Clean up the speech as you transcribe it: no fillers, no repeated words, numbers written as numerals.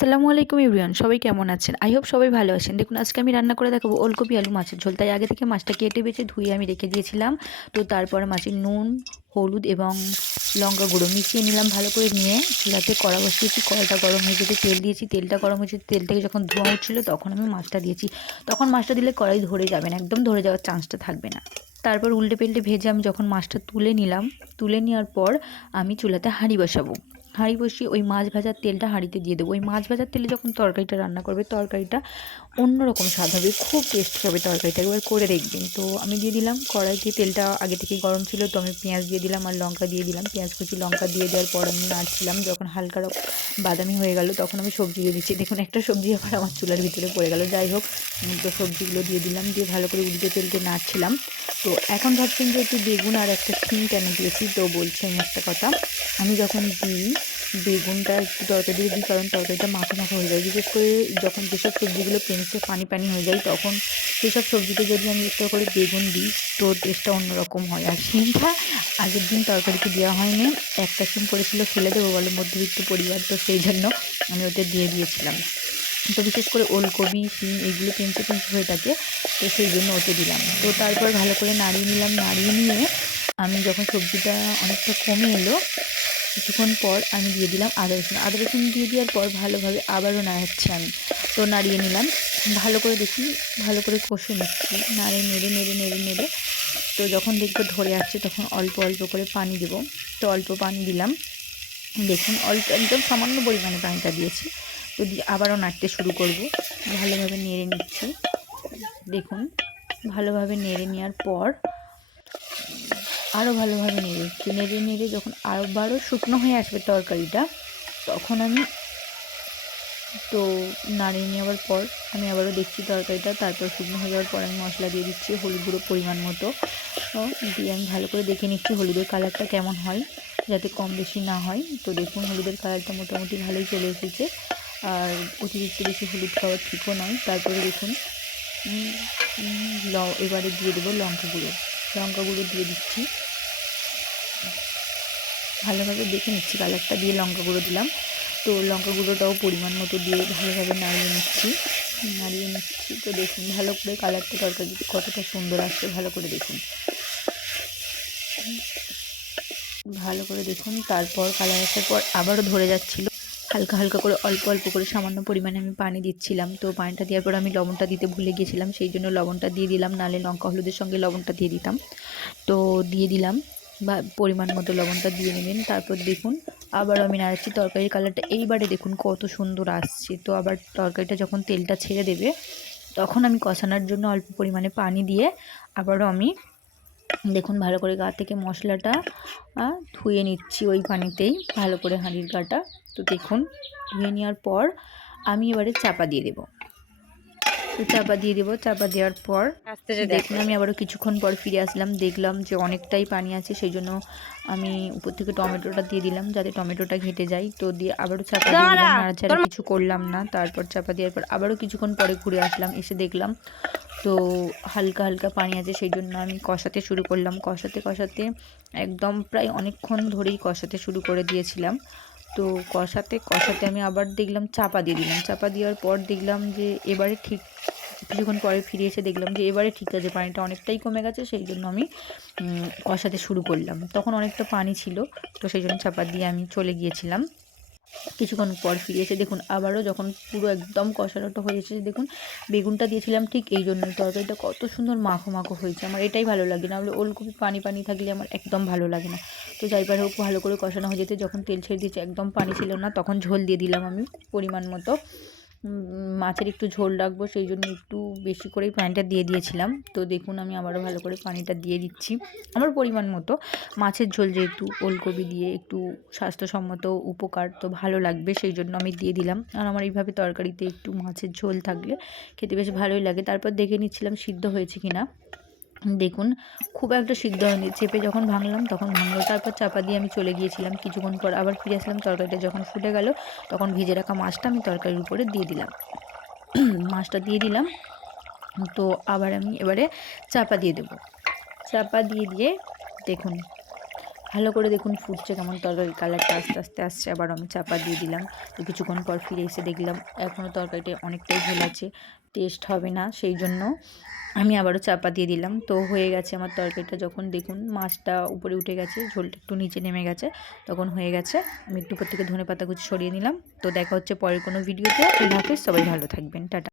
আসসালামু আলাইকুম এভরিওয়ান, সবাই কেমন আছেন? আই হোপ সবাই ভালো আছেন। দেখুন আজকে আমি রান্না করে দেখাবো ওলকপি আলু মাছের ঝোল। তাই আগে থেকে মাছটা কেটে বেছে ধুয়ে আমি রেখে দিয়েছিলাম। তো তারপর মাছের নুন, হলুদ এবং লঙ্কা গুঁড়ো মিশিয়ে নিলাম, ভালো করে নিয়ে চুলাতে কড়া বসিয়েছি। কড়াটা গরম হয়ে যেতে তেল দিয়েছি, তেলটা গরম হয়েছে, তেল থেকে যখন ধোঁয়া উঠছিল তখন আমি মাছটা দিয়েছি। তখন মাছটা দিলে কড়াই ধরে যাবে না, একদম ধরে যাওয়ার চান্সটা থাকবে না। তারপর উল্টে পাল্টে ভেজে আমি যখন মাছটা তুলে নিলাম, তুলে নেওয়ার পর আমি চুলাতে হাঁড়ি বসাবো। হাঁড়ি বসিয়ে ওই মাছ ভাজার তেলটা হাঁড়িতে দিয়ে দেবো। ওই মাছ ভাজার তেলে যখন তরকারিটা রান্না করবে, তরকারিটা অন্যরকম স্বাদ হবে, খুব টেস্টি হবে তরকারিটা, একবার করে দেখবেন। তো আমি দিয়ে দিলাম কড়াইতে, তেলটা আগে থেকে গরম ছিল, তো আমি পেঁয়াজ দিয়ে দিলাম আর লঙ্কা দিয়ে দিলাম। পেঁয়াজ কুচি লঙ্কা দিয়ে দেওয়ার পর আমি নাড়ছিলাম, যখন হালকা বাদামি হয়ে গেল তখন আমি সবজি দিয়ে দিচ্ছি। দেখুন একটা সবজি আবার আমার চুলার ভিতরে পড়ে গেল। যাই হোক, তো সবজিগুলো দিয়ে দিলাম, দিয়ে ভালো করে উল্টে তেলতে নাড়ছিলাম। তো এখন ভাবছেন যে একটু বেগুন আর একটা শিম কেন দিয়েছি, তো বলছি আমি একটা কথা। আমি যখন দিই বেগুনটা একটু তরকারি দিই, কারণ তরকারিটা মাখো মাখো হয়ে যায়। বিশেষ করে যখন যেসব সবজিগুলো পেঁচে পানি পানি হয়ে যায়, তখন সেসব সবজিতে যদি আমি একটু করে বেগুন দিই, তো টেস্টটা অন্যরকম হয়। আর শিমটা আগের দিন তরকারিতে দেওয়া হয়নি, একটা শিম পড়েছিল, ফেলে দেবো বলে মধ্যবিত্ত পরিবার, তো সেই জন্য আমি ওটা দিয়ে দিয়েছিলাম। তো বিশেষ করে ওলকপি, শিম এগুলো পেঁচে পেঁচে হয়ে থাকে, তো সেই জন্য ওতে দিলাম। তো তারপর ভালো করে নাড়িয়ে নিলাম, নাড়িয়ে নিয়ে আমি যখন সবজিটা অনেকটা কমে এলো, কিছুক্ষণ পর আমি দিয়ে দিলাম আদা রসুন। আদা রসুন দিয়ে দেওয়ার পর ভালোভাবে আবারও নাড়াচ্ছি আমি। তো নাড়িয়ে নিলাম, ভালো করে দেখি, ভালো করে কষে নিচ্ছি, নাড়ে নেড়ে নেড়ে নেড়ে নেড়ে। তো যখন দেখবো ধরে আসছে তখন অল্প অল্প করে পানি দেবো। তো অল্প পানি দিলাম, দেখুন অল্প একদম সামান্য পরিমাণে পানিটা দিয়েছি। তো দিয়ে আবারও নাড়তে শুরু করব, ভালোভাবে নেড়ে নিচ্ছি। দেখুন ভালোভাবে নেড়ে নেওয়ার পর আরও ভালোভাবে নেড়ে নিচ্ছি, নেড়ে নেড়ে যখন আবারও শুকনো হয়ে আসবে তরকারিটা, তখন আমি তো নাড়িয়ে নেওয়ার পর আমি আবারও দেখছি তরকারিটা। তারপর শুকনো হয়ে যাওয়ার পর আমি মশলা দিয়ে দিচ্ছি, হলুদ গুঁড়ো পরিমাণ মতো দিয়ে আমি ভালো করে দেখে নিচ্ছি হলুদের কালারটা কেমন হয়, যাতে কম বেশি না হয়। তো দেখুন হলুদের কালারটা মোটামুটি ভালোই চলে এসেছে, আর অতিরিক্ত বেশি হলুদ খাওয়া ঠিকও নয়। তারপরে দেখুন এবারে দিয়ে দেবো লঙ্কা গুঁড়ো। লঙ্কা গুঁড়ো দিয়ে দিচ্ছি, ভালোভাবে দেখে নিচ্ছি কালারটা, দিয়ে লঙ্কা গুঁড়ো দিলাম। তো লঙ্কা গুঁড়োটাও পরিমাণ মতো দিয়ে ভালোভাবে নাড়িয়ে নিচ্ছি। তো দেখুন ভালো করে কালারটা তরকারি কতটা সুন্দর আসছে, ভালো করে দেখুন, ভালো করে দেখুন। তারপর কালার আসার পর আবারও ধরে যাচ্ছিল, হালকা হালকা করে অল্প অল্প করে সামান্য পরিমাণে আমি পানি দিচ্ছিলাম। তো পানিটা দেওয়ার পর আমি লবণটা দিতে ভুলে গিয়েছিলাম, সেই জন্য লবণটা দিয়ে দিলাম, নাহলে লঙ্কা হলুদের সঙ্গে লবণটা দিয়ে দিতাম। তো দিয়ে দিলাম, বা পরিমাণ মতো লবণটা দিয়ে নেবেন। তারপর দেখুন আবারও আমি নাড়াচ্ছি, তরকারির কালারটা এইবারে দেখুন কত সুন্দর আসছে। তো আবার তরকারিটা যখন তেলটা ছেড়ে দেবে, তখন আমি কষানোর জন্য অল্প পরিমাণে পানি দিয়ে আবারও আমি দেখুন ভালো করে গা থেকে মশলাটা ধুয়ে নিচ্ছি ওই পানিতেই, ভালো করে হাঁড়ির গাটা। তো দেখুন ধুয়ে নেওয়ার পর আমি এবারে চাপা দিয়ে দেবো। তো চাপা দিয়ে দেবো, চাপা দেওয়ার পর দেখুন আমি আবারও কিছুক্ষণ পর ফিরে আসলাম, দেখলাম যে অনেকটাই পানি আছে, সেই জন্য আমি উপর থেকে টমেটোটা দিয়ে দিলাম যাতে টমেটোটা ঘেটে যায়। তো দিয়ে আবারও চাপা দিয়ে দিলাম, নাড়াচাড়া কিছু করলাম না। তারপর চাপা দেওয়ার পর আবারও কিছুক্ষণ পরে ঘুরে আসলাম, এসে দেখলাম তো হালকা হালকা পানি আছে, সেই জন্য আমি কষাতে শুরু করলাম। কষাতে কষাতে একদম প্রায় অনেকক্ষণ ধরেই কষাতে শুরু করে দিয়েছিলাম। তো কষাতে কষাতে আমি আবার দেখলাম চাপা দিয়ে দিলাম, চাপা দেওয়ার পর দেখলাম যে এবারে ঠিক, কিছুক্ষণ পরে ফিরে এসে দেখলাম যে এবারে ঠিক আছে, পানিটা অনেকটাই কমে গেছে, সেই জন্য আমি কষাতে শুরু করলাম। তখন অনেকটা পানি ছিল, তো সেই জন্য চাপা দিয়ে আমি চলে গিয়েছিলাম। কিছুক্ষণ পর ফিরে এসে দেখুন আবারও যখন পুরো একদম কষানোটা হয়ে এসেছে, দেখুন বেগুনটা দিয়েছিলাম ঠিক এই জন্যই, তরকারিটা কত সুন্দর মাখো মাখো হয়েছে। আমার এটাই ভালো লাগে, না হলে ওলকপি পানি পানি থাকলে আমার একদম ভালো লাগে না। তো যাইবার হোক ভালো করে কষানো হয়ে যেতে, যখন তেল ছেড়ে দিয়েছে একদম পানি ছিল না, তখন ঝোল দিয়ে দিলাম আমি পরিমাণ মতো। মাছের একটু ঝোল রাখবো, সেই জন্য একটু বেশি করেই পানিটা দিয়ে দিয়েছিলাম। তো দেখুন আমি আবারও ভালো করে পানিটা দিয়ে দিচ্ছি আমার পরিমাণ মতো। মাছের ঝোল যেহেতু ওলকপি দিয়ে একটু স্বাস্থ্যসম্মত উপকার, তো ভালো লাগবে, সেই জন্য আমি দিয়ে দিলাম। আর আমার এইভাবে তরকারিতে একটু মাছের ঝোল থাকলে খেতে বেশ ভালোই লাগে। তারপর দেখে নিচ্ছিলাম সিদ্ধ হয়েছে কিনা। দেখুন খুব একটা সিদ্ধ হয়নি, চেপে যখন ভাঙলাম তখন ভাঙলো, তারপর চাপা দিয়ে আমি চলে গিয়েছিলাম। কিছুক্ষণ পর আবার ফিরে আসলাম, তরকারিটা যখন ফুটে গেল তখন ভেজে রাখা মাছটা আমি তরকারির উপরে দিয়ে দিলাম। মাছটা দিয়ে দিলাম, তো আবার আমি এবারে চাপা দিয়ে দেবো। চাপা দিয়ে দিয়ে দেখুন ভালো করে দেখুন ফুটছে কেমন, তরকারির কালারটা আস্তে আস্তে আসছে। আবার আমি চাপা দিয়ে দিলাম। তো কিছুক্ষণ পর ফিরে এসে দেখলাম এখনও তরকারিটা অনেকটাই ঝোল আছে, টেস্ট হবে না, সেই জন্য আমি আবারও চাপা দিয়ে দিলাম। তো হয়ে গেছে আমার তরকারিটা। যখন দেখুন মাছটা উপরে উঠে গেছে, ঝোলটা একটু নিচে নেমে গেছে, তখন হয়ে গেছে। আমি একটু উপর থেকে ধনেপাতা কুচি সরিয়ে নিলাম। তো দেখা হচ্ছে পরের কোনো ভিডিওতে। আল্লাহ হাফেজ, সবাই ভালো থাকবেন, টাটা।